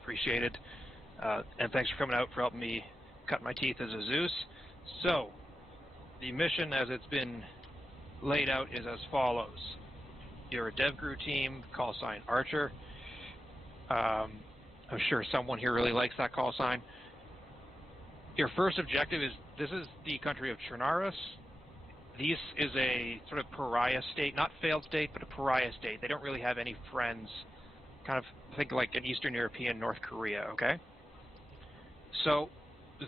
Appreciated. And thanks for coming out for helping me cut my teeth as a Zeus. So, the mission as it's been laid out is as follows. You're a DEVGRU team, call sign Archer. I'm sure someone here really likes that call sign. Your first objective is, this is the country of Chernarus. This is a sort of pariah state, not failed state, but a pariah state. They don't really have any friends. Kind of think like an Eastern European North Korea, okay? So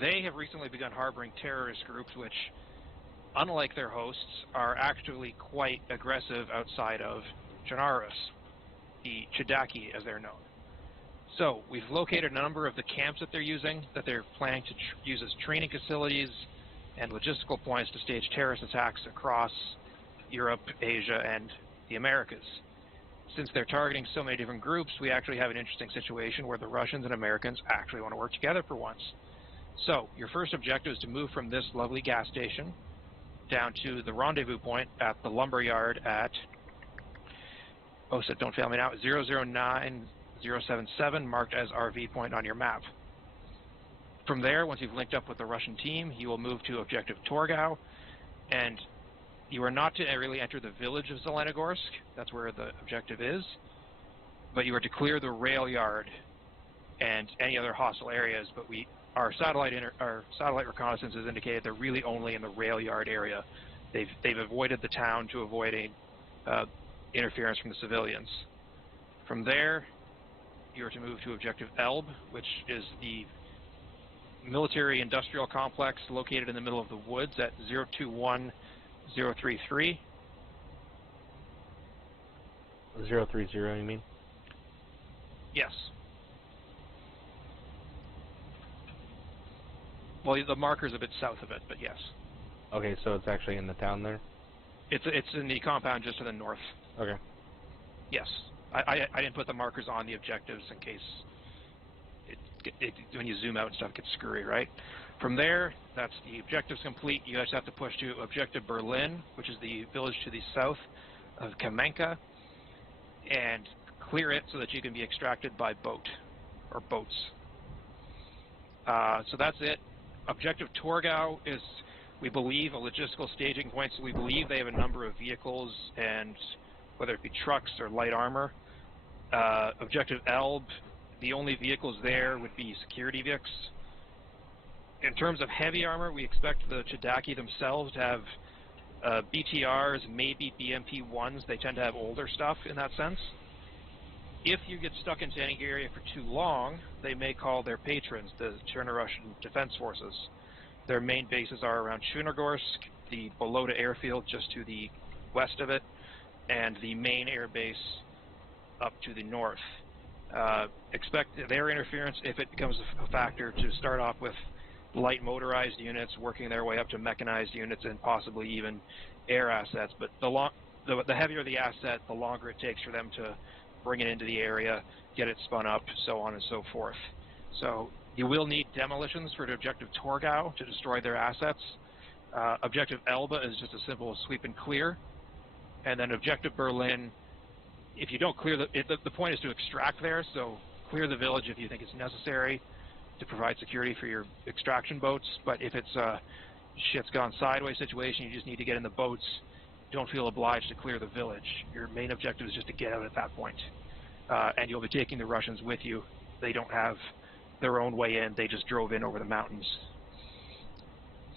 they have recently begun harboring terrorist groups which, unlike their hosts, are actually quite aggressive outside of Chernarus, the Chidaki as they're known. So we've located a number of the camps that they're using, that they're planning to use as training facilities and logistical points to stage terrorist attacks across Europe, Asia, and the Americas. Since they're targeting so many different groups, we actually have an interesting situation where the Russians and Americans actually want to work together for once. So your first objective is to move from this lovely gas station down to the rendezvous point at the lumber yard at, oh, so don't fail me now, 009077, marked as RV point on your map. From there, once you've linked up with the Russian team, you will move to objective Torgau, and you are not to really enter the village of Zelenogorsk, that's where the objective is, but you are to clear the rail yard and any other hostile areas, but our satellite reconnaissance has indicated they're really only in the rail yard area. They've avoided the town to avoid interference from the civilians. From there, you are to move to objective Elb, which is the military industrial complex located in the middle of the woods at 021033. 030, you mean? Yes. Well, the marker's a bit south of it, but yes. Okay, so it's actually in the town there? It's in the compound just to the north. Okay. Yes. I didn't put the markers on the objectives in case when you zoom out and stuff, it gets screwy, right? From there, that's the objectives complete. You guys have to push to objective Berlin, which is the village to the south of Kamenka, and clear it so that you can be extracted by boat, or boats. So that's it. Objective Torgau is, we believe, a logistical staging point, so we believe they have a number of vehicles, and whether it be trucks or light armor. Objective Elb, the only vehicles there would be security vehicles. In terms of heavy armor, we expect the Chidaki themselves to have BTRs, maybe BMP-1s. They tend to have older stuff in that sense. If you get stuck into any area for too long, they may call their patrons, the Cherno-Russian Defense Forces. Their main bases are around Chernogorsk, the Bolota airfield just to the west of it, and the main air base up to the north. Expect their interference, if it becomes a factor, to start off with light motorized units, working their way up to mechanized units and possibly even air assets. But the heavier the asset, the longer it takes for them to bring it into the area, get it spun up, so on and so forth. So you will need demolitions for the objective Torgau to destroy their assets. Objective Elba is just a simple sweep and clear. And then objective Berlin, if you don't clear the point is to extract there, so clear the village if you think it's necessary to provide security for your extraction boats. But if it's a shit's gone sideways situation, you just need to get in the boats, don't feel obliged to clear the village. Your main objective is just to get out at that point. And you'll be taking the Russians with you. They don't have their own way in, they just drove in over the mountains.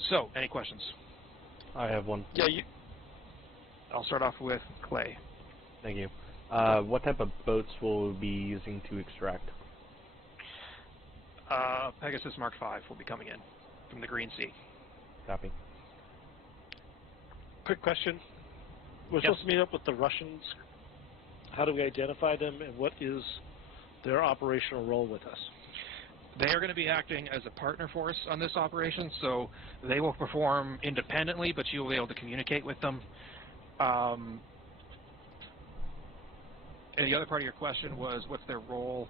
So, any questions? I have one. Yeah, I'll start off with Clay. Thank you. What type of boats will we be using to extract? Pegasus Mark V will be coming in from the Green Sea. Copy. Quick question. We're supposed to meet up with the Russians. How do we identify them, and what is their operational role with us? They are going to be acting as a partner for us on this operation, so they will perform independently, but you will be able to communicate with them. And the other part of your question was, what's their role?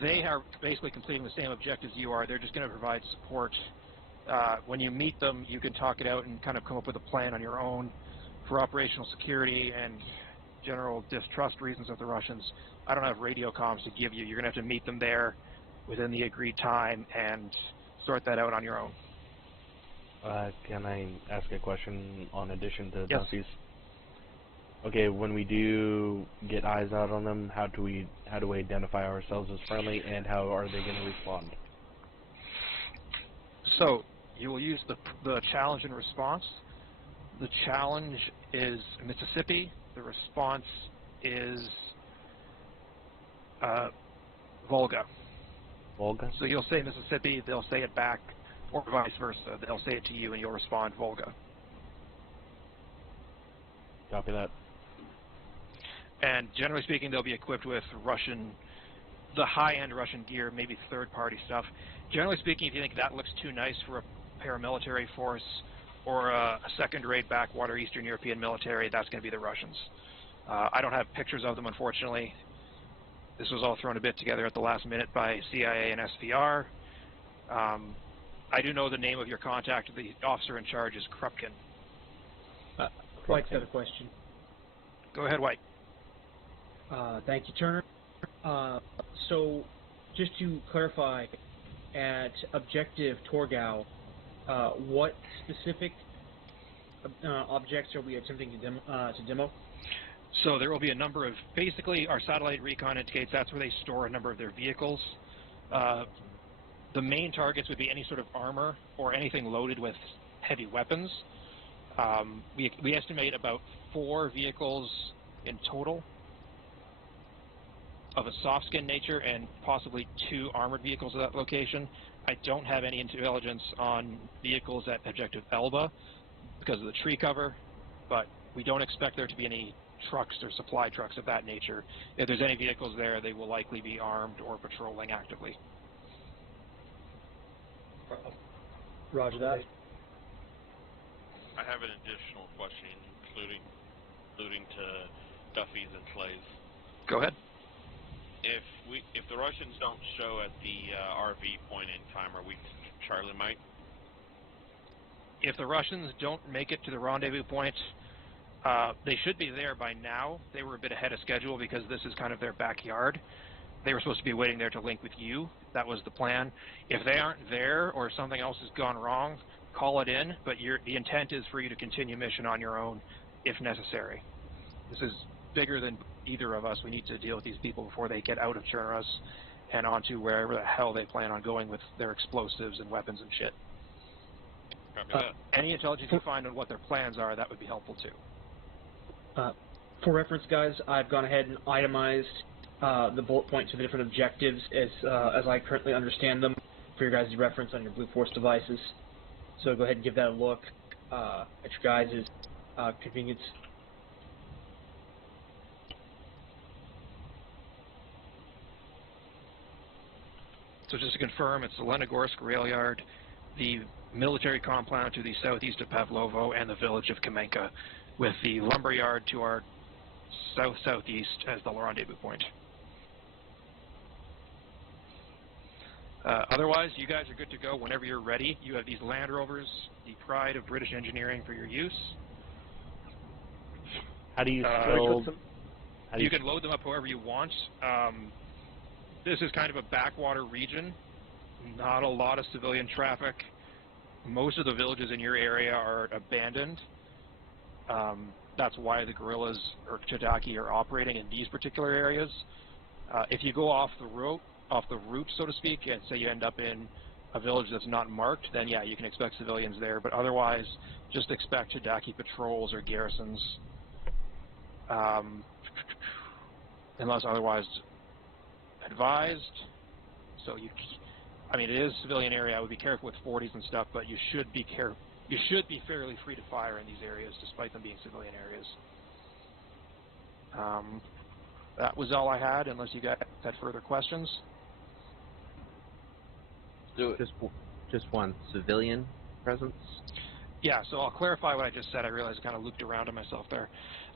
They are basically completing the same objectives you are. They're just going to provide support. When you meet them, you can talk it out and kind of come up with a plan on your own for operational security and general distrust reasons of the Russians, I don't have radio comms to give you. You're going to have to meet them there within the agreed time and sort that out on your own. Can I ask a question on addition to Yes. Duffy's? Okay, when we do get eyes out on them, how do we identify ourselves as friendly, and how are they going to respond? So you will use the challenge and response. The challenge is Mississippi. The response is Volga. Volga? So you'll say Mississippi, they'll say it back, or vice versa. They'll say it to you, and you'll respond Volga. Copy that. And generally speaking, they'll be equipped with the high-end Russian gear, maybe third-party stuff. Generally speaking, if you think that looks too nice for a paramilitary force or a second-rate backwater Eastern European military, that's going to be the Russians. I don't have pictures of them, unfortunately. This was all thrown a bit together at the last minute by CIA and SPR. I do know the name of your contact. The officer in charge is Krupkin. White's got a question. Go ahead, White. Thank you, Turner. So, just to clarify, at Objective Torgau, what specific objects are we attempting to demo? So there will be a number of, basically our satellite recon indicates that's where they store a number of their vehicles. The main targets would be any sort of armor or anything loaded with heavy weapons. We estimate about 4 vehicles in total of a soft skin nature and possibly 2 armored vehicles at that location. I don't have any intelligence on vehicles at Objective Elba because of the tree cover, but we don't expect there to be any trucks or supply trucks of that nature. If there's any vehicles there, they will likely be armed or patrolling actively. Roger that. I have an additional question, alluding to Duffy's and Slays. Go ahead. If the Russians don't show at the RV point in time, are we Charlie Mike? If the Russians don't make it to the rendezvous point, they should be there by now. They were a bit ahead of schedule because this is kind of their backyard. They were supposed to be waiting there to link with you. That was the plan. If they aren't there or something else has gone wrong, call it in, but the intent is for you to continue mission on your own if necessary. This is bigger than either of us. We need to deal with these people before they get out of Chernarus and onto wherever the hell they plan on going with their explosives and weapons and shit. Any intelligence you find on what their plans are, that would be helpful too. For reference, guys, I've gone ahead and itemized the bullet points for the different objectives as I currently understand them for your guys' reference on your Blue Force devices. So go ahead and give that a look at your guys' convenience. So just to confirm, it's the Lenogorsk rail yard, the military compound to the southeast of Pavlovo, and the village of Kamenka, with the lumber yard to our south-southeast as the rendezvous point. Otherwise, you guys are good to go whenever you're ready. You have these Land Rovers, the pride of British engineering, for your use. How do you You can load them up however you want. This is kind of a backwater region, not a lot of civilian traffic. Most of the villages in your area are abandoned. That's why the guerrillas or Chadaki are operating in these particular areas. If you go off the route, so to speak, and say you end up in a village that's not marked, then yeah, you can expect civilians there. But otherwise, just expect Chadaki patrols or garrisons, unless otherwise advised. So I mean, it is a civilian area. I would be careful with 40s and stuff, but you should be fairly free to fire in these areas, despite them being civilian areas. That was all I had, unless you guys had further questions. So just one civilian presence? Yeah, so I'll clarify what I just said. I realized I kind of looped around on myself there.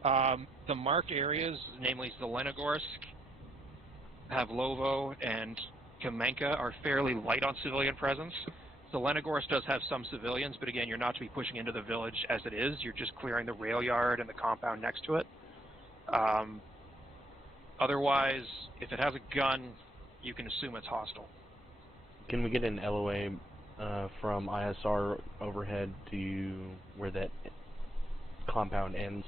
The marked areas, namely Zelenogorsk, Pavlovo, and Kamenka, are fairly light on civilian presence. Zelenogorsk does have some civilians, but again, you're not to be pushing into the village as it is. You're just clearing the rail yard and the compound next to it. Otherwise, if it has a gun, you can assume it's hostile. Can we get an LOA from ISR overhead to where that compound ends?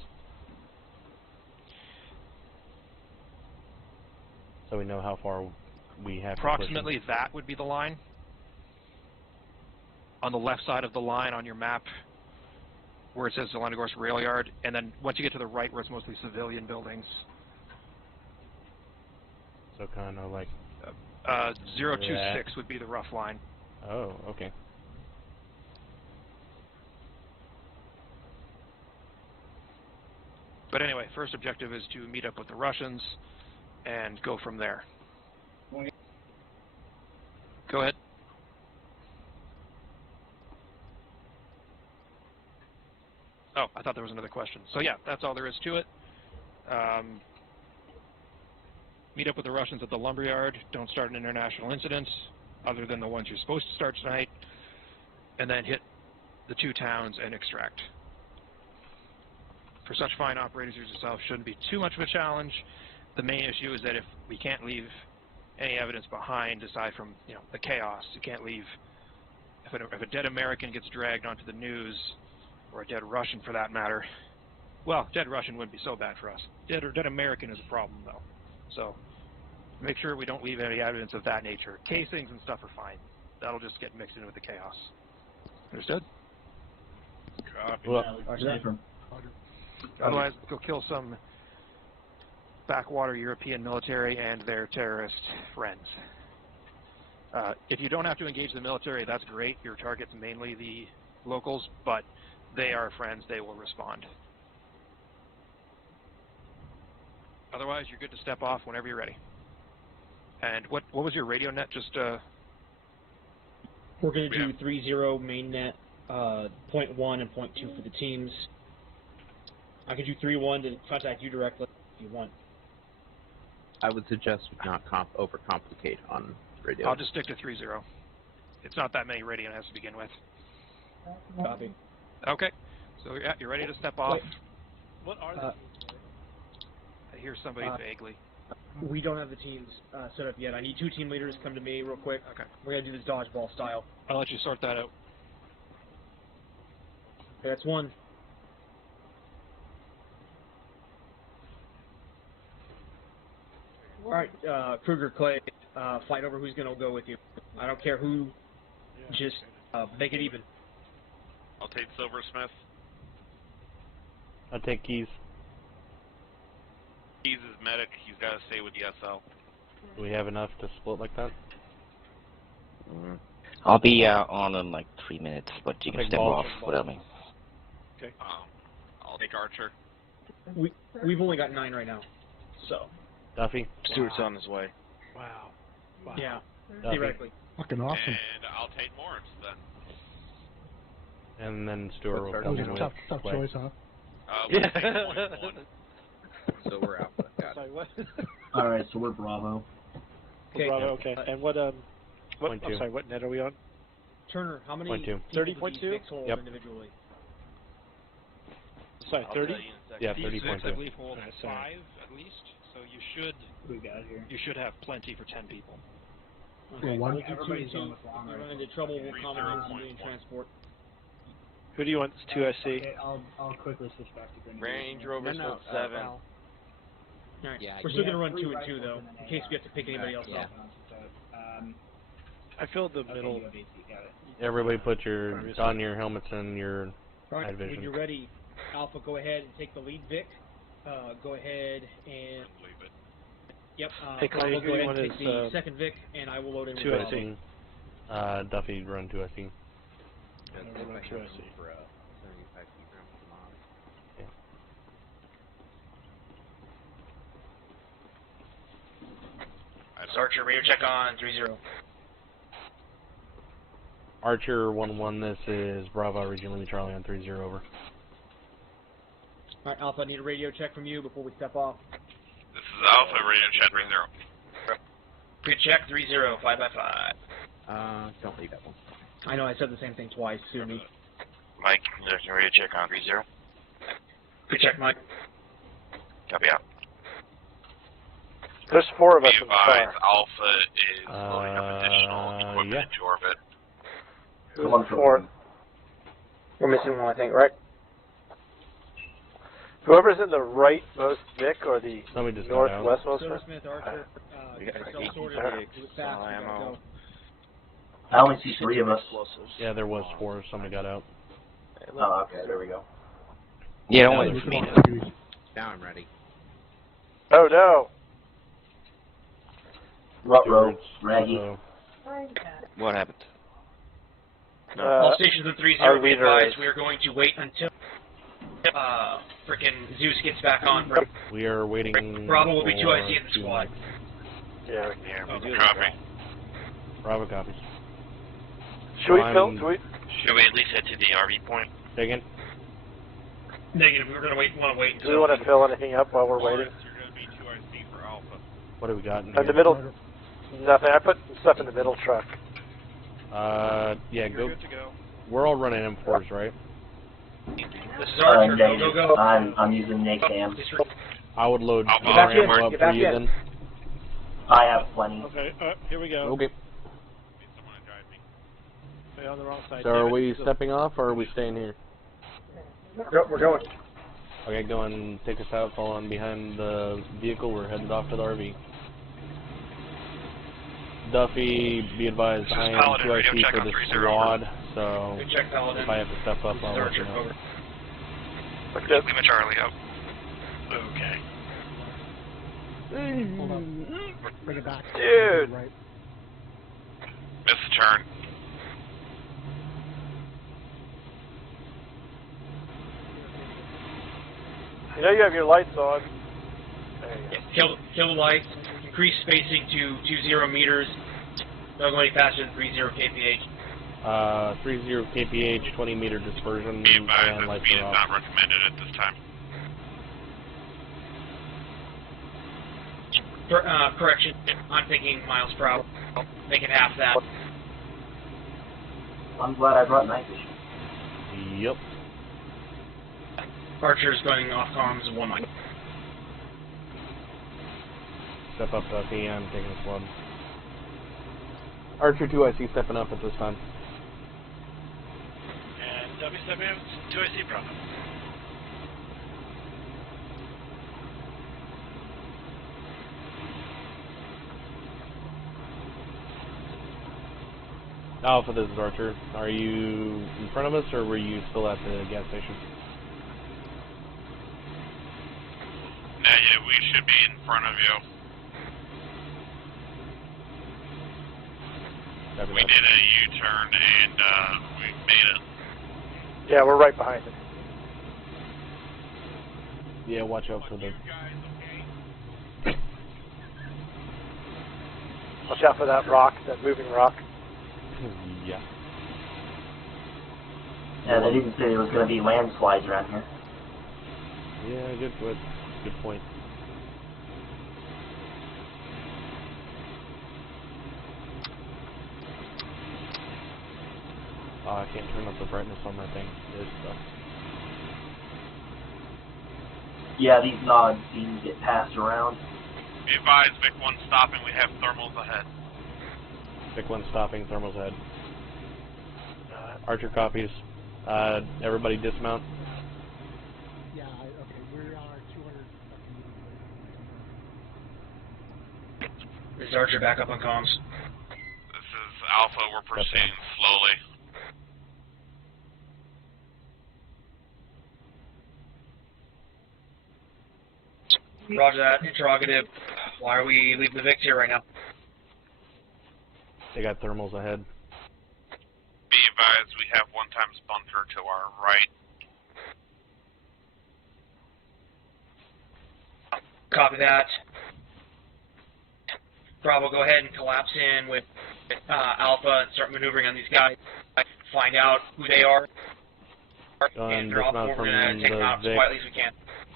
So we know how far we have to push Approximately that would be the line. On the left side of the line on your map, where it says Zelenogorsk Rail Yard, and then once you get to the right where it's mostly civilian buildings. So kind of like... 026 would be the rough line. Oh, okay. But anyway, first objective is to meet up with the Russians and go from there. Go ahead. Oh, I thought there was another question. So yeah, that's all there is to it. Meet up with the Russians at the lumberyard. Don't start an international incident, other than the ones you're supposed to start tonight. And then hit the 2 towns and extract. For such fine operators as yourself, shouldn't be too much of a challenge. The main issue is that if we can't leave any evidence behind, aside from the chaos, you can't leave. If a dead American gets dragged onto the news, or a dead Russian for that matter, well, dead Russian wouldn't be so bad for us. Dead American is a problem though. So make sure we don't leave any evidence of that nature. Casings and stuff are fine. That'll just get mixed in with the chaos. Understood? Copy. Well, Otherwise, go kill some backwater European military and their terrorist friends. If you don't have to engage the military, that's great. Your target's mainly the locals, but they are friends. They will respond. Otherwise, you're good to step off whenever you're ready. And what was your radio net? Just we're going to do 3-0 main net, 0.1 and 0.2 for the teams. I could do 3-1 to contact you directly if you want. I would suggest we not overcomplicate on radio. I'll just stick to 3-0. It's not that many radio nets to begin with. Copy. Okay. So yeah, you're ready to step off. Wait. What are the I hear somebody vaguely. We don't have the teams set up yet. I need 2 team leaders to come to me real quick. Okay. We're going to do this dodgeball style. I'll let you sort that out. Okay, that's 1. Alright, Kruger, Clay, fight over who's going to go with you. I don't care who, just make it even. I'll take Silversmith. I'll take Keys. He's his medic. He's got to stay with the SL. Do we have enough to split like that? I'll be on in like 3 minutes, but you can Take step balls. off without me. Okay. I'll take Archer. We've only got 9 right now, so. Duffy? Stuart's on his way. Wow. Yeah, Duffy. theoretically. Fucking awesome. And I'll take Morris then. And then Stuart will That That come was in a with tough Clay. choice, huh? We'll take 0.1. So we're Alpha. Got it. Sorry, what? All right, so we're Bravo. Okay. Bravo, okay. And what, I'm 0.2. sorry, what net are we on? Turner, how many 0.2. people do 30.2? these hold Yep. individually? Sorry, 30? Yeah, These 6, I 30.2. believe, hold Alright, 5 sorry. at least. So you should have plenty for 10 people. Well, one. We'll do 2 and 2. If we run into trouble, we'll common civilian transport. Who do you want? 2SC? Okay, I'll quickly switch back to Grenadier. Range Rover's No, no, hold 7. Alright, Yeah, we're still going to run 2 and 2 though, in case we have to pick anybody else yeah. up. I filled the middle. You have AC, got it. Everybody put your on your helmets and your Alright, night when vision. you're ready, Alpha, go ahead and take the lead, Vic. Go ahead and... Leave it. Yep, Hey, Clay, Bravo, who go do you ahead and want take as, the second Vic, and I will load in with 2SC. Bravo. Duffy run 2SC. Yeah, we're if on I have 2SC. room for 75 kilograms of mod. Archer, radio check on 3-0. Archer 1-1, this is Bravo, Region Lee Charlie on 3-0, over. Alright, Alpha, I need a radio check from you before we step off. This is Alpha Radio Chat 3-0. Good check 3-0, 5x5. Don't leave that one. I know I said the same thing twice, sue me. Mike, there's a radio check on 3-0. Good check, Mike. Copy out. There's 4 of Be us in the car. advised, Alpha is loading up additional equipment yeah. into orbit. Who's the 4th? We're missing one, I think, right? Whoever's in the rightmost Vic or the Somebody just got out. northwestmost. Smith, Archer, We got self-sorted. 86 It was fast. We gotta ammo. go. I only see 3 of us. Yeah, there was 4. Somebody got out. Oh, okay, there we go. Yeah, don't wait for me. Now I'm ready. Oh no! Ruh-roh, Raggy. What happened? All stations in 3-0, our be leader advised, is- we are going to wait until frickin' Zeus gets back on. We are waiting. Bravo will be for 2 IC in the squad. Yeah. Copy. Bravo copies. Should we I'm- fill? Should we at least head to the RV point? Say again? Negative, we're gonna wait Do we want to fill anything up while we're waiting? You're going to be 2 IC for Alpha. What do we got in In the here? middle? Nothing. I put stuff in the middle truck. Yeah, You're go. good to go. We're all running M4s, right? This is Archer, go, go, Negative. go. I'm using NACAM. I would load Get our back in, ammo up get for back you in. then. I have plenty. Okay, here we go. Okay. Someone to drive me. Okay, on the wrong side. So are David, we go. stepping off or are we staying here? We're going. Okay, go and take us out, fall on behind the vehicle. We're headed off to the RV. Duffy, be advised, This is I am Paladin, 2 radio IC check for on the 30, squad, so Good check, Paladin. if I have to step up, This is I'll let you Archer, know. over. Okay. Lima Charlie up. Okay. Hold up. Bring it back. Dude. Right. Missed the turn. You know you have your lights on. There you go. Kill the lights, increase spacing to 20 meters. Don't go any faster than 30 kph. 30 kph, 20 meter dispersion, Be advised and that lights speed is are off. not recommended at this time. Correction, I'm thinking miles per hour. Make it half that. I'm glad I brought night vision. Yep. Archer's going off comms 1 mic. Step up, Duffy, I'm taking this one. Archer 2 IC stepping up at this time. And W stepping up to IC Bravo. Alpha, this is Archer. Are you in front of us, or were you still at the gas station? Negative, we should be in front of you. Copy We that. did a U-turn and we made it. Yeah, we're right behind it. Yeah, watch out for the... Watch out for that rock, that moving rock. yeah. Yeah, they didn't say there was going to be landslides around here. Yeah, good point. Oh, I can't turn up the brightness on my thing. There's stuff. Yeah, these nods seem to get passed around. Be advised, Vic 1 stopping, we have thermals ahead. Vic 1 stopping, thermals ahead. Archer copies. Everybody dismount. Yeah, okay, we're on our 200 fucking This is Archer back up on comms. This is Alpha, we're proceeding slowly. Roger that. Interrogative. Why are we leaving the Vicks here right now? They got thermals ahead. Be advised, we have 1 times bunker to our right. Copy that. Bravo, go ahead and collapse in with Alpha and start maneuvering on these guys. Find out who they are. And if they're off, dismount we're from going to take them the out as Vic. quietly as we can.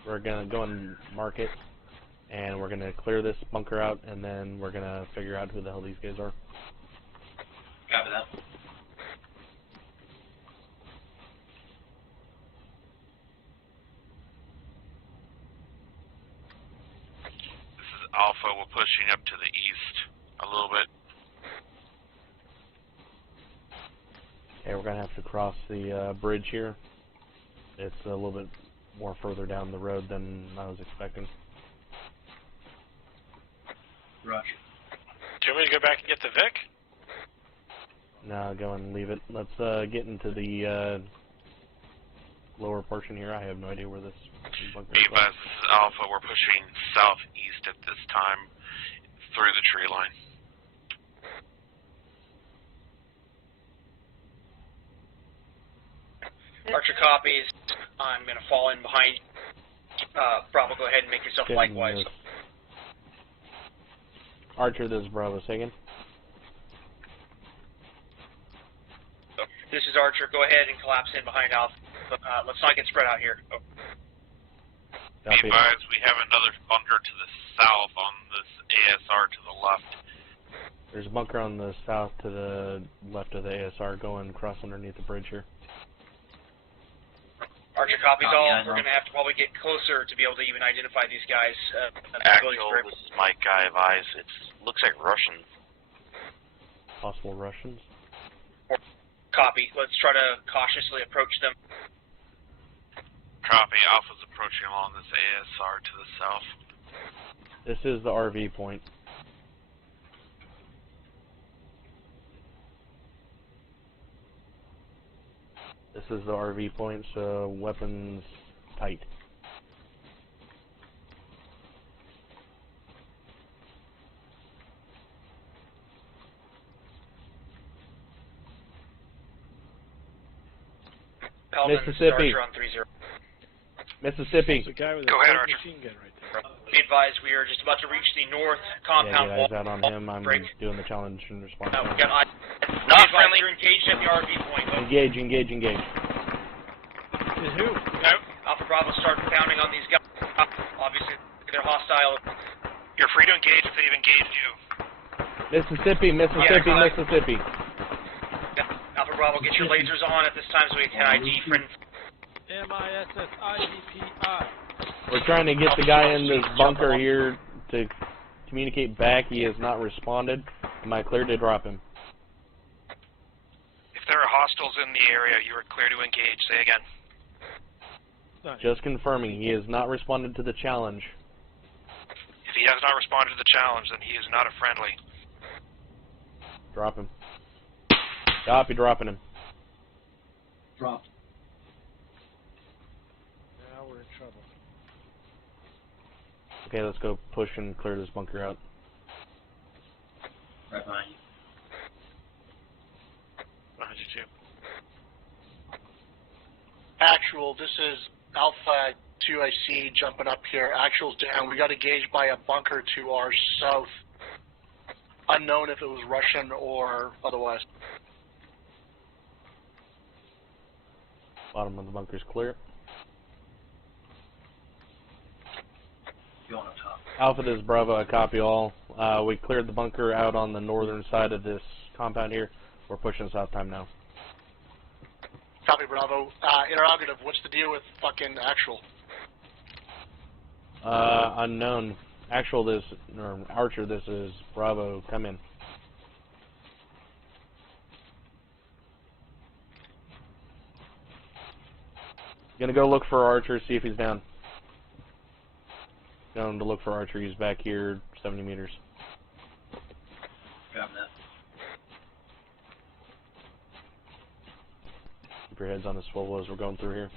We're gonna go and mark it, and we're gonna clear this bunker out, and then we're gonna figure out who the hell these guys are. Copy that. This is Alpha, we're pushing up to the east a little bit. Okay, we're going to have to cross the bridge here. It's a little bit more further down the road than I was expecting. Rush. Do you want me to go back and get the Vic? No, go and leave it. Let's get into the lower portion here. I have no idea where this bunker Be is. advised, this is Alpha. We're pushing southeast at this time through the tree line. Archer copies. I'm going to fall in behind. Bravo, go ahead and make yourself likewise. Archer, this is Bravo. Second. This is Archer. Go ahead and collapse in behind Alpha. Let's not get spread out here. Oh. Be advised, we have another bunker to the south on this ASR to the left. There's a bunker on the south to the left of the ASR going across underneath the bridge here. Archer copies all. We're going to have to probably get closer to be able to even identify these guys. Actual, this is Mike. I advise. It looks like Russians. Possible Russians? Copy. Let's try to cautiously approach them. Copy. Alpha's approaching along this ASR to the south. This is the RV point. This is the RV point, so weapons tight. Mississippi. On 30. Mississippi. There's a guy with Go a ahead, big Archer. machine gun right there. Be advised, we are just about to reach the north compound Yeah, wall. get eyes out on him. I'm Break. doing the challenge and response. We got eyes. Not Be advised, friendly. you're engaged at the RV point. Engage, engage, engage. Is who? No, Alpha Bravo start pounding on these guys. Obviously, they're hostile. You're free to engage if they've engaged you. Mississippi, Mississippi, Yeah, Mississippi. Alpha Bravo, get your lasers on at this time so we can ID friend. MISSIDPI. We're trying to get the guy in this bunker here to communicate back. He has not responded. Am I clear to drop him? If there are hostiles in the area, you are clear to engage. Say again. Nice. Just confirming. He has not responded to the challenge. If he has not responded to the challenge, then he is not a friendly. Drop him. Copy, dropping him. Dropped. Now we're in trouble. Okay, let's go push and clear this bunker out. Right behind you. Behind you, too. Actual, this is Alpha 2IC jumping up here. Actual's down. We got engaged by a bunker to our south. Unknown if it was Russian or otherwise. Bottom of the bunker's clear. Going up top. Alpha, this is Bravo. I copy all. We cleared the bunker out on the northern side of this compound here. We're pushing south time now. Copy, Bravo. Interrogative, what's the deal with fucking Actual? Unknown. Actual, this, or Archer, this is Bravo. Come in. Gonna go look for Archer, see if he's down. Going to look for Archer. He's back here, 70 meters. Grabbing that. Keep your heads on the swivel as we're going through here.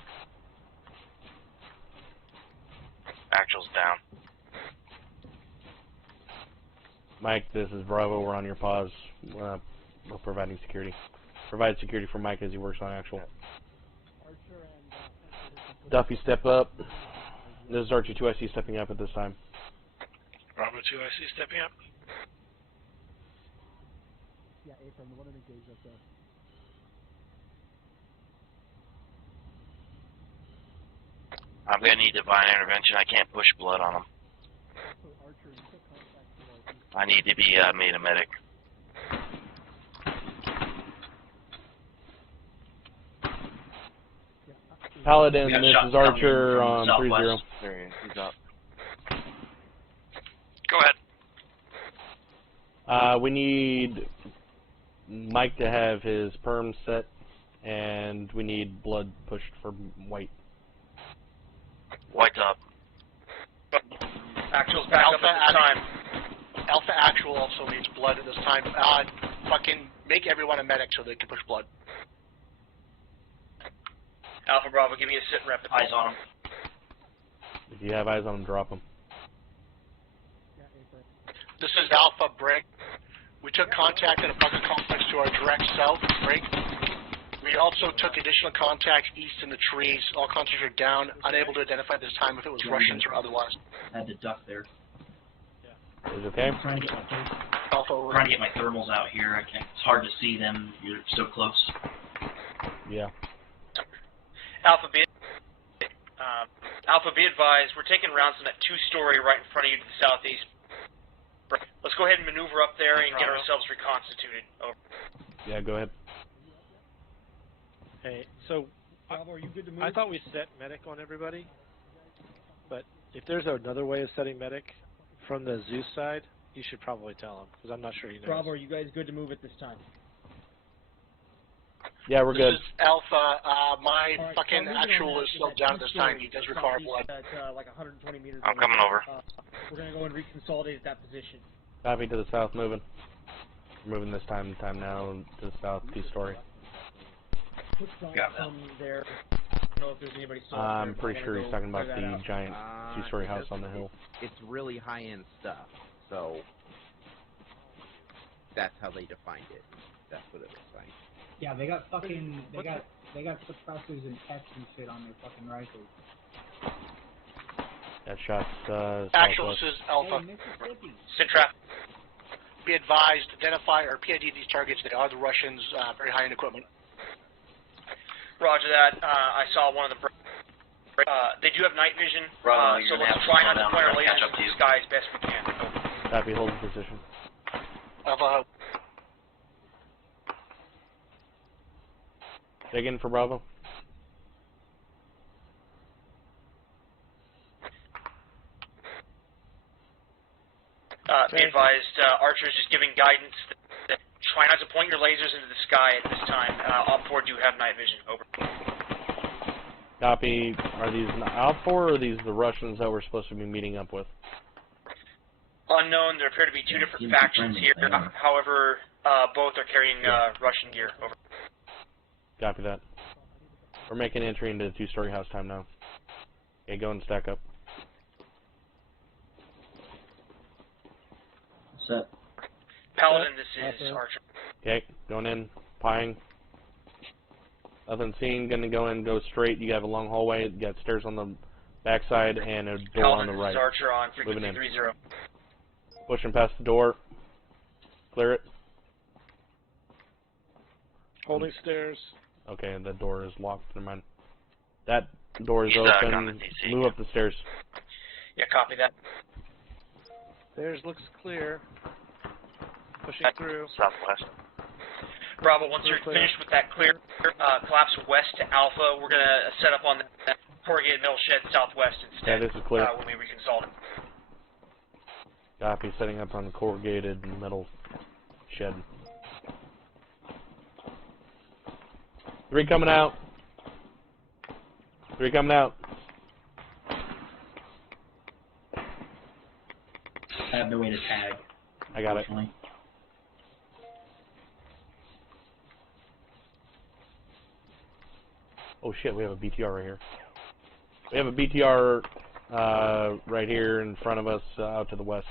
Actual's down. Mike, this is Bravo. We're on your pause. We're providing security. Provide security for Mike as he works on Actual. Duffy, step up. This is Archie 2IC stepping up at this time. Bravo 2IC stepping up. Yeah, April, the one in engage up there. I'm gonna need divine intervention. I can't push blood on them. So Archer, you took contact with I need to be made a medic. Paladin, We got this shots is coming Archer from on southwest. 3-0. There he is. He's up. Go ahead. We need Mike to have his perm set, and we need blood pushed for white. White's up. Actual's back up at this time. Alpha Actual also needs blood at this time. Fucking make everyone a medic so they can push blood. Alpha Bravo, give me a sit rep. Eyes on him. If you have eyes on him, drop him. This is Alpha Brick. We took contact at a bunker complex to our direct south, Brick. We also took additional contact east in the trees. All contacts are down, unable to identify at this time if it was Russians or otherwise. I had to duck there. Is it okay? I'm trying to get my thermals out here. It's hard to see them. You're so close. Yeah. Alpha B advised, we're taking rounds on that 2-story right in front of you to the southeast. Let's go ahead and maneuver up there and get ourselves reconstituted. Over. Yeah, go ahead. Hey, so Bravo, are you good to move? I thought we set medic on everybody, but if there's another way of setting medic from the Zeus side, you should probably tell him, because I'm not sure he knows. Bravo, are you guys good to move at this time? Yeah, we're good. This is Alpha. My All right, fucking so Actual is slowed down at this time. He does require blood. At, like 120 meters. I'm coming over. We're going to go and reconsolidate at that position. Copy to the south, moving. We're moving this time now to the south, 2-story. Got from there. I don't know if there's anybody still I'm pretty sure he's talking about the giant 2-story house on the hill. It's really high-end stuff, so that's how they defined it. That's what it looks like. Yeah, they got fucking, they got suppressors and techs and shit on their fucking rifles. That shot's Actual, southwest. this is Alpha. Hey, Mississippi. Sit trap. Be advised, identify or PID these targets. They are the Russians, very high-end equipment. Roger that. I saw one of the... they do have night vision, Bravo, so you're gonna let's have to try slow not to down. point our I'm gonna catch lasers up to to the you. sky as best we can. Over. Copy, hold the position. Alpha. Dig in for Bravo. Be advised, Archer's just giving guidance that try not to point your lasers into the sky at this time. Op 4 do have night vision. Over. Copy. Are these Op 4 or are these the Russians that we're supposed to be meeting up with? Unknown. There appear to be two different factions here. However, both are carrying Russian gear. Over. Copy that. We're making entry into the 2-story house time now. Okay, go and stack up. Set. Paladin, this is Archer. Okay, going in, pying. Nothing seen, gonna go in, go straight. You have a long hallway, you got stairs on the backside and a door on the right. This is Archer on Moving frequency in. 30. Pushing past the door. Clear it. holding stairs. Okay, the door is locked. Never mind. That door is He's, open. on the DC. Move up the stairs. Yeah, copy that. Stairs looks clear. Pushing through. Southwest. Bravo, once you're finished with that clear, collapse west to Alpha. We're going to set up on the corrugated metal shed southwest instead. Yeah, this is clear. When we reconsolidate. Copy, setting up on the corrugated metal shed. 3 coming out. 3 coming out. I have no way to tag. I got it. Oh shit, we have a BTR right here. We have a BTR right here in front of us out to the west.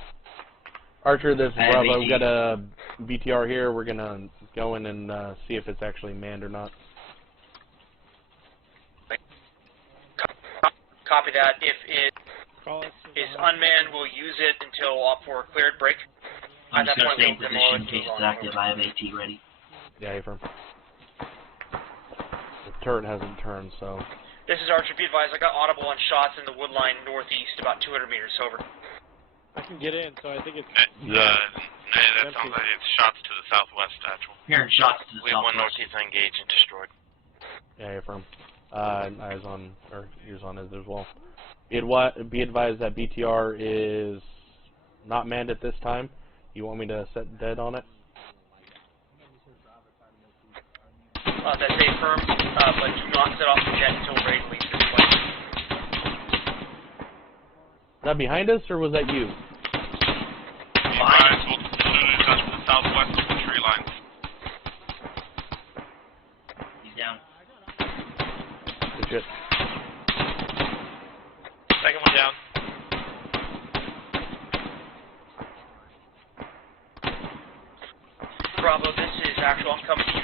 Archer, this is Bravo. We've got a BTR here. We're going to go in and see if it's actually manned or not. Copy that. If it is unmanned, we'll use it until Op 4 cleared. Break. I'm just going to stay in position in case it's active. I have AT ready. Yeah, affirm. The turret hasn't turned, so... This is Archer. Be advised, I got audible on shots in the wood line northeast, about 200 meters. Over. I can get in, so I think it's... That sounds like it's shots to the southwest, actual. Hearing shots to the We have one southwest. northeast engaged and destroyed. Yeah, affirm. Eyes on, or ears on it as well. Be advised that BTR is not manned at this time. You want me to set dead on it? That's a firm, but do not set off the jet until ready to leave this place. Is that behind us, or was that you? Behind. We'll touch the southwest of the tree lines. He's down. Good shit. Second one down. Bravo, this is actual. I'm coming to you.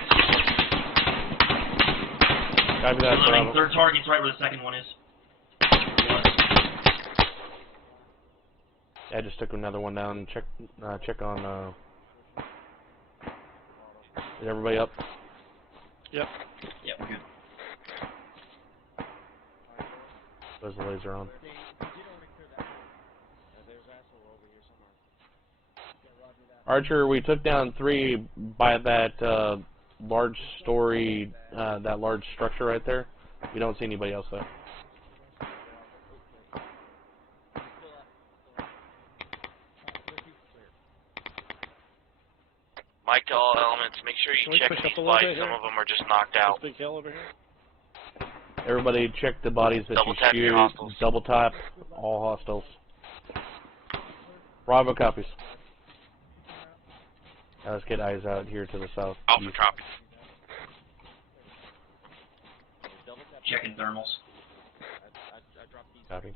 Copy that, Bravo. Third target's right where the second one is. Yeah, I just took another one down. Check on. Is everybody up? Yep. Yep, we're good. There's the laser on. Archer, we took down 3 by that large story, that large structure right there. We don't see anybody else though. Mike to all elements, make sure Can you we check push these up a little bodies. bit Some here? of them are just knocked out. This big hill over here. Everybody check the bodies that Double you tap your shoot. hostiles. Double tap all hostiles. Bravo copies. Now let's get eyes out here to the south. Alpha copies. Checking thermals. Copy.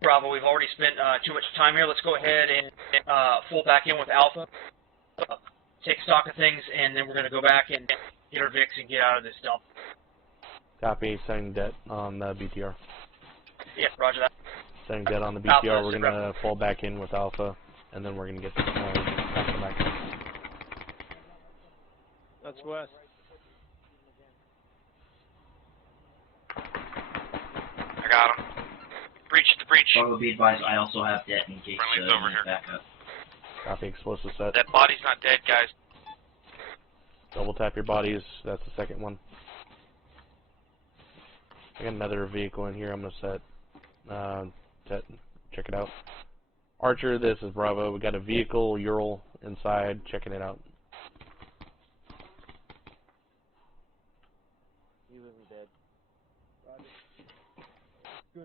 Bravo, we've already spent too much time here. Let's go ahead and full back in with Alpha. Take stock of things, and then we're going to go back and get our VIX and get out of this dump. Copy. Setting debt on the BTR. Yeah, roger that. Setting debt on the BTR. Alpha, We're gonna fall back in with Alpha, and then we're gonna get back. That's west. I got him. Breach the breach. Bravo, be advised, I also have debt in case Friendly's over here. back up. Copy. Explosive set. That body's not dead, guys. Double tap your bodies. That's the second one. I got another vehicle in here. I'm gonna set. Check it out. Archer, this is Bravo. We got a vehicle Ural inside. Checking it out.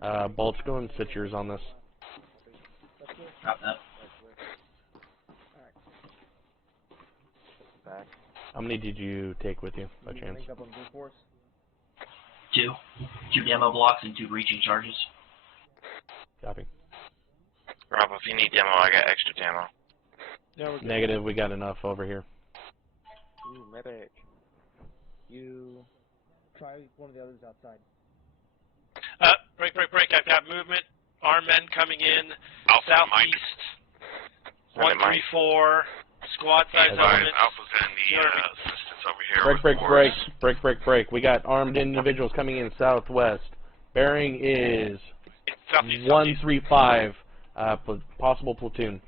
Boltsko and sit yours on this. Drop that. How many did you take with you, by chance? 2. 2 demo blocks and 2 breaching charges. Copy. Bravo, if you need demo, I got extra demo. Yeah, we're good. Negative, we got enough over here. Ooh, medic. You try one of the others outside. Break. I've got movement. Armed men coming in. Alpha Southeast. Send it, Mike. 134. Squad size elements. Alpha's in the assistance over here. Break. We got armed individuals coming in southwest. Bearing is Southeast. 135. Possible platoon.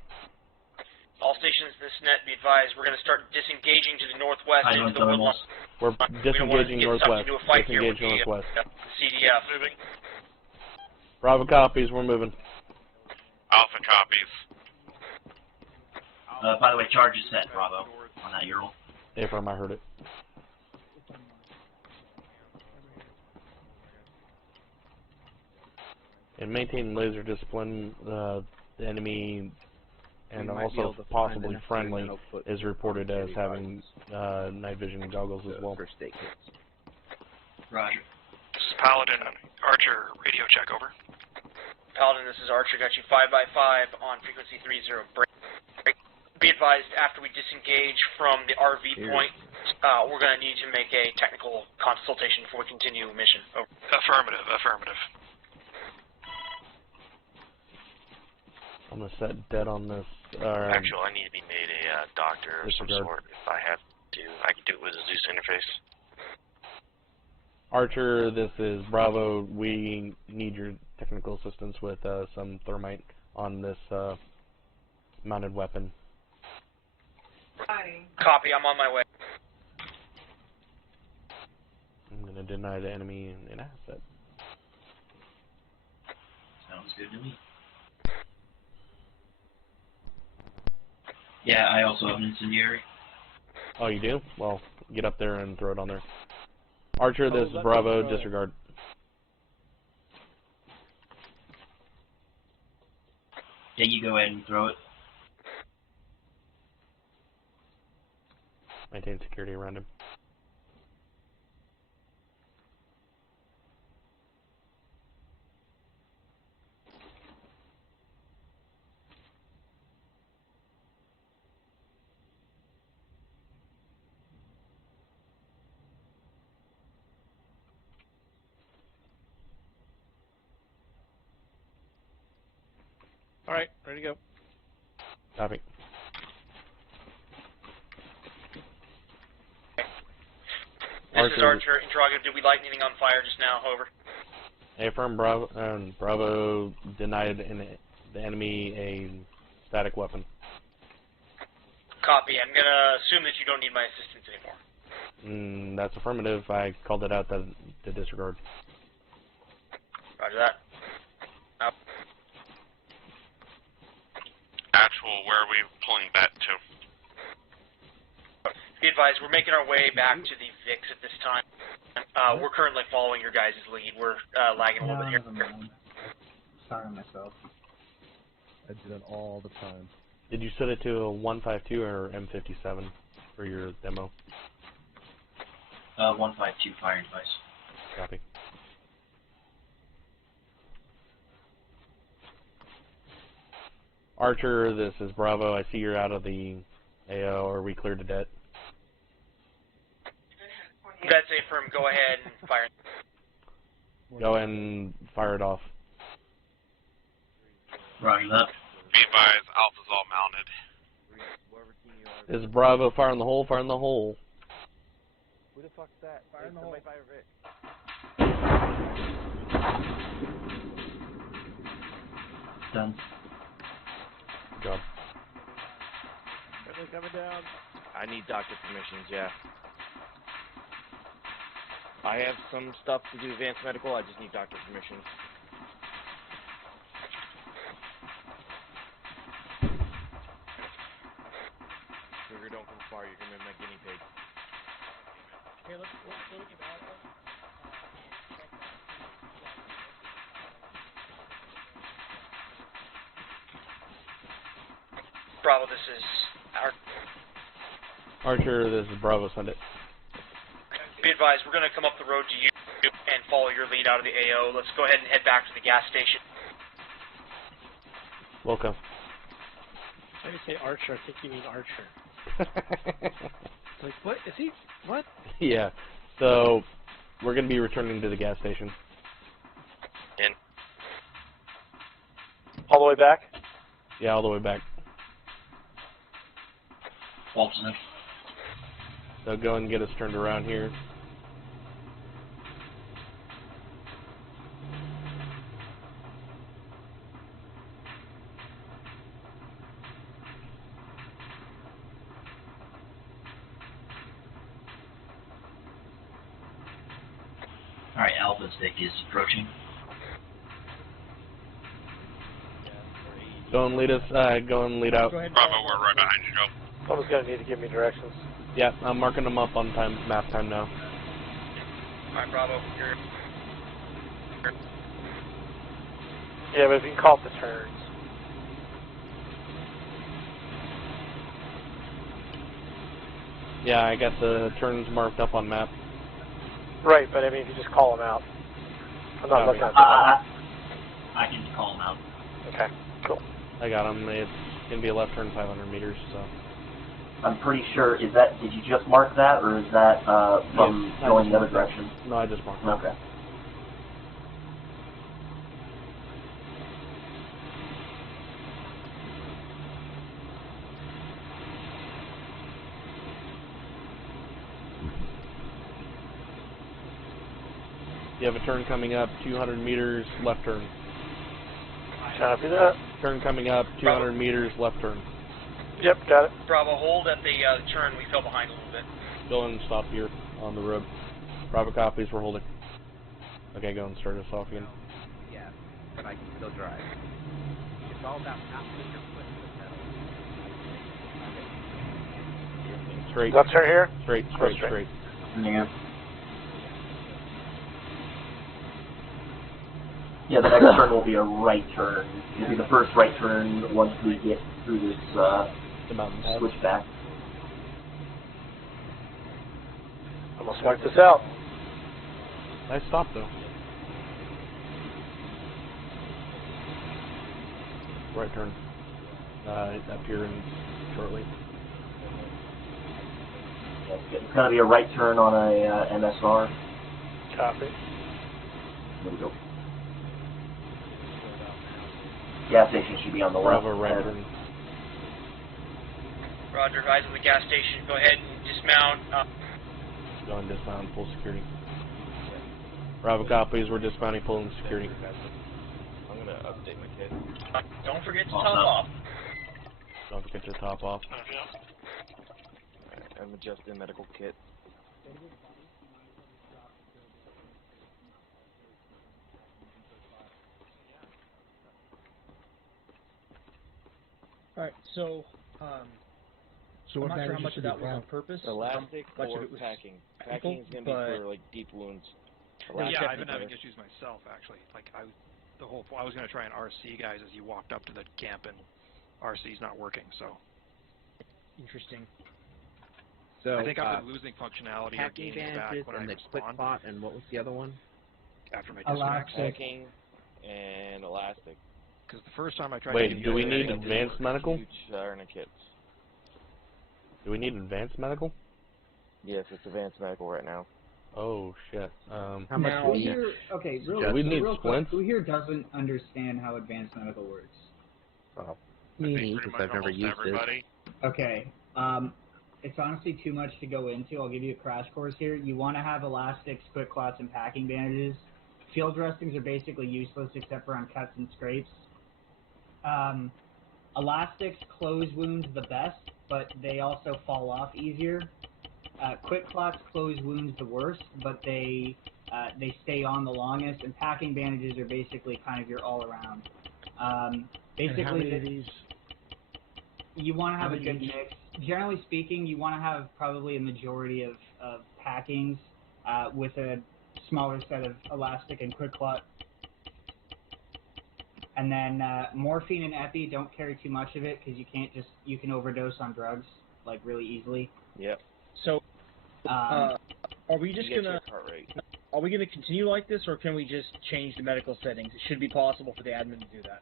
All stations, this net, be advised, we're going to start disengaging to the northwest I into know the thermals. woodlands. We're We don't want to disengaging get sucked northwest. into a fight here with Disengaging the northwest. CDF. Moving. Bravo copies. We're moving. Alpha copies. By the way, charge is set, Bravo, on that Ural. Affirm, I heard it. And maintain laser discipline. The enemy, and also possibly friendly, is reported as having night vision goggles as well. Roger. This is Paladin. Archer, radio check, over. Paladin, this is Archer. Got you 5x5 on frequency 30. Break. Be advised, after we disengage from the RV point, we're going to need to make a technical consultation before we continue mission. Over. Affirmative. I'm gonna set dead on this. Actually, I need to be made a doctor of some disregard. sort if I have to. I can do it with a Zeus interface. Archer, this is Bravo. We need your technical assistance with some thermite on this mounted weapon. Copy, I'm on my way. I'm gonna deny the enemy an asset. Sounds good to me. Yeah, I also have an incendiary. Oh, you do? Well, get up there and throw it on there. Archer, this is Bravo, disregard. Yeah, you go ahead and throw it. Maintain security around him. All right, ready to go. Copy. This is Archer. Interrogative, did we light anything on fire just now? Over. Affirm, Bravo, Bravo denied the enemy a static weapon. Copy. I'm going to assume that you don't need my assistance anymore. That's affirmative. I called it out to disregard. Roger that. Out. Actual, where are we pulling back to? Be advised, we're making our way back to the VIX at this time. We're currently following your guys' lead. We're lagging a little bit here. Sorry myself. I do that all the time. Did you set it to a 152 or M57 for your demo? 152 firing device. Copy. Archer, this is Bravo. I see you're out of the AO. Are we cleared to debt? That's a firm. Go ahead and fire. Go ahead and fire it off. Roger that. Be advised, Alpha's all mounted. This is Bravo. Fire in the hole. Fire in the hole. Who the fuck's that? Fire in the hole. Fire Vic. Done. Good job. Everyone coming down. I need doctor permissions, yeah. I have some stuff to do advanced medical, I just need doctor permissions. Sugar, don't come far, you're gonna be my guinea pig. Here, let's look at Alpha. Bravo, this is Archer, this is Bravo. Send it. Be advised, we're going to come up the road to you and follow your lead out of the AO. Let's go ahead and head back to the gas station. Welcome. When you say Archer, I think you mean Archer. Like, what? Is he? What? Yeah. So, we're going to be returning to the gas station. In. All the way back? Yeah, all the way back. Walton. So go and get us turned around here. Alright, Alpha's Vic is approaching. Go and lead us, go and lead out. Bravo, we're right behind you, Joe. Someone's going to need to give me directions. Yeah, I'm marking them up on map time now. Alright, Bravo. You're... Yeah, but if you can call up the turns. Yeah, I got the turns marked up on map. Right, but I mean, if you just call them out. I'm not looking at them. I can call him out. Okay, cool. I got them. It's going to be a left turn 500 meters, so. I'm pretty sure, did you just mark that, or is that from going the other direction? No, I just marked it. Okay. You have a turn coming up, 200 meters, left turn. Copy that. Turn coming up, 200 meters, left turn. Yep, got it. Bravo, hold at the turn. We fell behind a little bit. Go and stop here on the road. Bravo copies, we're holding. Okay, go and start us off again. Yeah, but I can still drive. It's all about not putting your foot to the pedal. straight. That's right here? Straight. Yeah. Yeah, the next turn will be a right turn. It'll be the first right turn once we get through this switchback. Almost mark this out. Nice stop, though. Right turn. Up here in shortly. It's going to be a right turn on a MSR. Copy. There we go. Gas station should be on the left. Bravo, right turn. Roger, guys at the gas station, go ahead and dismount. Go and dismount and pull security. Bravo copies, we're dismounting, pulling security. I'm going to update my kit. Don't forget to top off. Don't forget to top off. I'm adjusting medical kit. Alright, so, so I'm not sure how much of that was on purpose. Elastic much or of it was packing? Packing is going to be for, like, deep wounds. Yeah, I've been having issues myself, actually. Like, I was going to try and RC guys as you walked up to the camp, and RC's not working, so. Interesting. So, I think I've been losing functionality or gaining it back when I and the quick respawn. spot, and what was the other one? After my disconnect. Packing and elastic. Because the first time I tried Wait, to do we need advanced medical? Huge tourniquets. Do we need advanced medical? Yes, it's advanced medical right now. Oh, shit. How much now, okay, do we need real splints? quick, who here doesn't understand how advanced medical works? Oh, me, because I've never used it. Okay, it's honestly too much to go into. I'll give you a crash course here. You want to have elastics, quick clots, and packing bandages. Field dressings are basically useless except for on cuts and scrapes. Elastics close wounds the best, but they also fall off easier. Quick clots close wounds the worst, but they stay on the longest. And packing bandages are basically kind of your all-around. Basically, and how many of these? You want to have a good mix. Generally speaking, you want to have probably a majority of packings with a smaller set of elastic and quick clot. And then morphine and epi, don't carry too much of it because you can overdose on drugs like really easily. Yep. So, are we just are we gonna continue like this, or can we just change the medical settings? It should be possible for the admin to do that.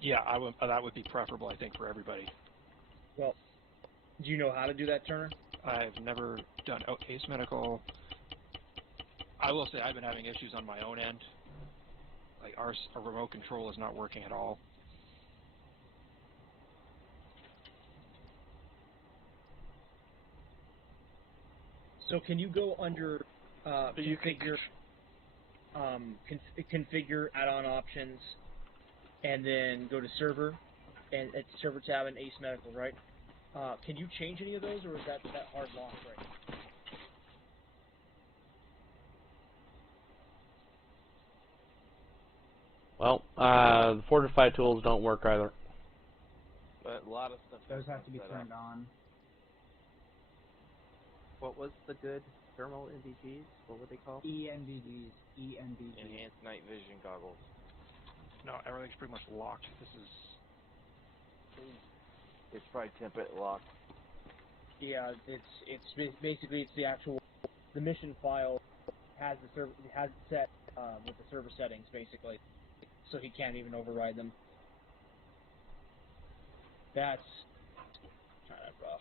Yeah, that would be preferable, I think, for everybody. Well, do you know how to do that, Turner? I've never done ACE medical. I will say I've been having issues on my own end. Like our remote control is not working at all. So can you go under configure, configure add-on options, and then go to server, and at server tab and ACE medical, right? Can you change any of those, or is that hard lock right now? Well, the fortified tools don't work either. But a lot of stuff. Those have to be turned on. What was the good thermal NVGs? What were they called? ENVGs. ENVGs. Enhanced night vision goggles. No, everything's pretty much locked. This is. It's probably template locked. Yeah, it's basically the actual mission file has the server has it set with the server settings basically, so he can't even override them. That's kind of rough.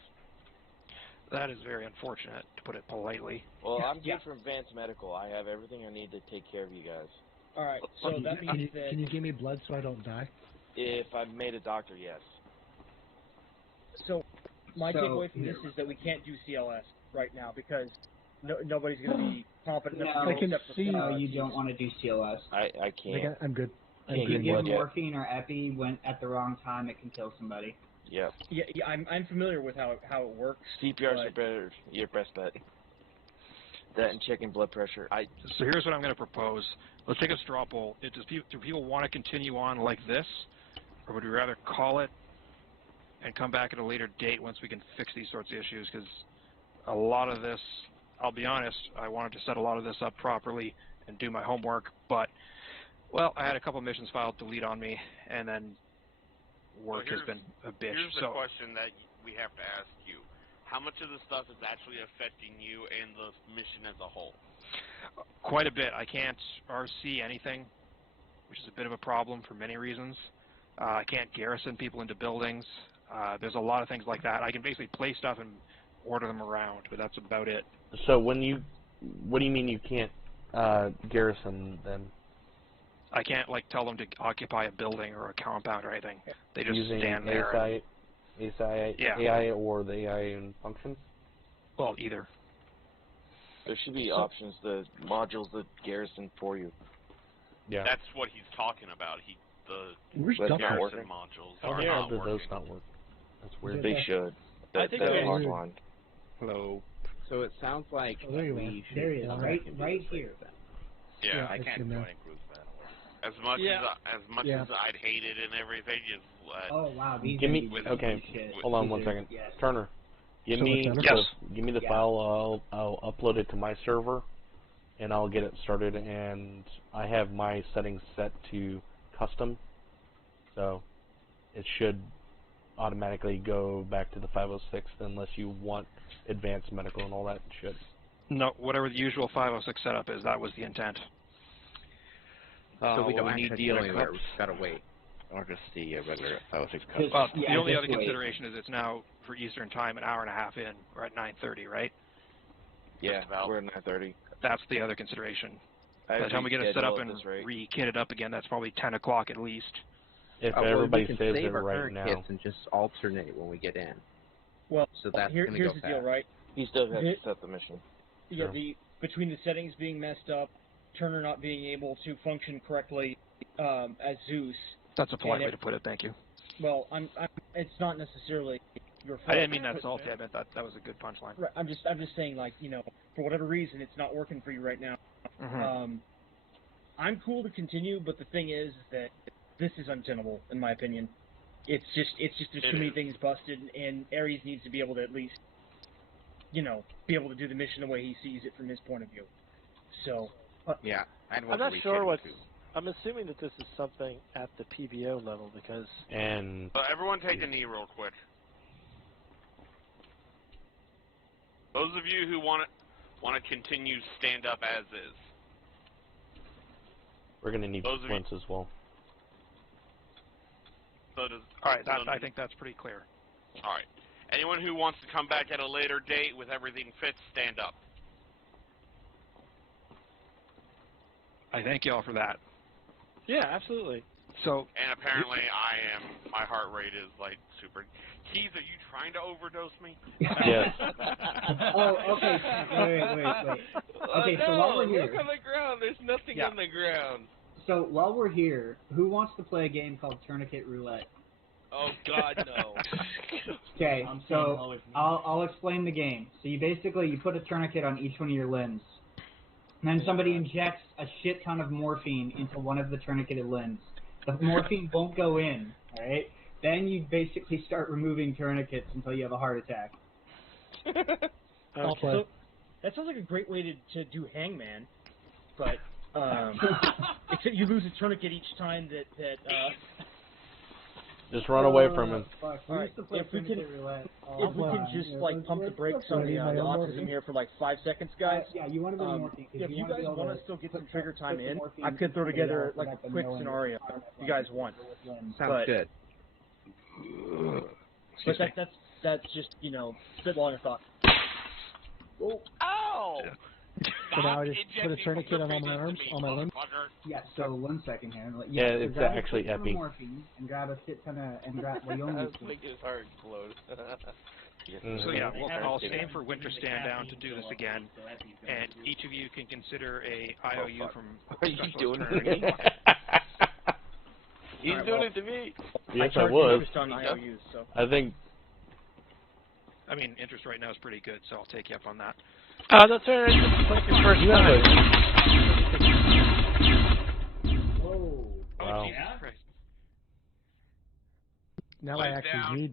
That is very unfortunate, to put it politely. Well, I'm good for advanced medical. I have everything I need to take care of you guys. All right, so that means that. Can you give me blood so I don't die? If I'm made a doctor, yes. So, my takeaway from this is that we can't do CLS right now because nobody's going to be competent enough to No, you don't want to do CLS. I can't. I'm good. If you give morphine or epi at the wrong time, it can kill somebody. Yep. Yeah, I'm familiar with how it works. CPR's your best bet. That and checking blood pressure. So here's what I'm going to propose. Let's take a straw poll. Do people want to continue on like this, or would we rather call it and come back at a later date once we can fix these sorts of issues, because a lot of this, I'll be honest, I wanted to set a lot of this up properly and do my homework, but, well, I had a couple missions filed delete on me, and then work has been a bitch. Here's the question that we have to ask you. How much of the stuff is actually affecting you and the mission as a whole? Quite a bit. I can't RC anything, which is a bit of a problem for many reasons. I can't garrison people into buildings. There's a lot of things like that. I can basically play stuff and order them around, but that's about it. So what do you mean you can't garrison them? I can't like tell them to occupy a building or a compound or anything. They just Using stand there. AI or the AI in functions? Well, either. There should be options, the modules that garrison for you. Yeah. That's what he's talking about. Where's The Duck garrison working? modules How are do not those working. not work? That's weird. They should. I think That's they hard should. line. Hello. So it sounds like Oh, there you are. we should There he is, come right, back and do right this here. later then. Yeah. I it's can't in join there. a cruise battle. As much Yeah. as I'd hate it and everything, is Oh wow, these Give are me, these okay, shit. hold on These one are- second. yes. Turner, give So me what's the, give me the file, I'll upload it to my server, and I'll get it started, and I have my settings set to custom, so it should automatically go back to the 506 unless you want advanced medical and all that shit. No, whatever the usual 506 setup is, that was the intent. So we don't need actually the deal other anywhere, cups. we just gotta wait. Or just the regular 506 Just- Well, yeah, the only just other wait. consideration is it's now for Eastern time an hour and a half in. We're at 9:30, right? Yeah, we're at 9:30. That's the other consideration. I By the time we get it set up reschedule at and this rate. re-kitted up again, that's probably 10 o'clock at least. If Well, everybody we can saves save it our right current now. kits and just alternate when we get in. Well, So that's here's gonna go the fast. deal, right? He still has The- to set the mission. Yeah, Sure. between the settings being messed up, Turner not being able to function correctly as Zeus. That's a polite and way to put it, thank you. Well, it's not necessarily your fault. I didn't mean that salty, I meant that was a good punchline. Right, I'm just saying, like, you know, for whatever reason, it's not working for you right now. Mhm. I'm cool to continue, but the thing is that this is untenable, in my opinion. It's just there's too many things busted, and Ares needs to be able to at least, you know, be able to do the mission the way he sees it from his point of view. So. Yeah, I'm not sure what's. I'm assuming that this is something at the PBO level because. And everyone take a knee real quick. Those of you who want to continue, stand up as is. we're going to need Those of you- splints as well. So does. All right, I think that's pretty clear. All right. Anyone who wants to come back at a later date with everything fit, stand up. I thank y'all for that. Yeah, absolutely. So. And apparently, my heart rate is like super. Keys, are you trying to overdose me? Yes. Oh, okay. Wait. Okay, so while we're here, Look on the ground. There's nothing on the ground. so while we're here, who wants to play a game called Tourniquet Roulette? Oh God, no. Okay, so I'll explain the game. So you put a tourniquet on each one of your limbs. And then somebody injects a shit ton of morphine into one of the tourniqueted limbs. The morphine won't go in, alright? Then you basically start removing tourniquets until you have a heart attack. Okay. So, that sounds like a great way to do Hangman, but except you lose a tourniquet each time that Just run away from him. Fuck, we All used to play if we can, Tourniquet Roulette. if we can just like pump the brakes on the autism here for like 5 seconds, guys. Yeah, you want to be morphine. If you guys want to still get some trigger time in, I could could throw together like a quick scenario if you guys want. Sounds good. But that's just, you know, spitballing a thought. Oh! Ow! So now I just put a tourniquet on all my arms, all my limbs. Yeah, so 1 second here. Yeah, it's grab a actually shit ton of epi. morphine and grab a shit ton of, well, you I only was making his heart explode. So yeah, I'll stand for Winter Stand Down to do this again, and each of you can consider a IOU from Are you Special doing Eternity. it? He's doing it to me. Yes, I charge was. interest on IOUs, so. I think. I mean, interest right now is pretty good, so I'll take you up on that. That's all right. It's like your first time. Whoa. Wow. Jesus Christ. Now I actually need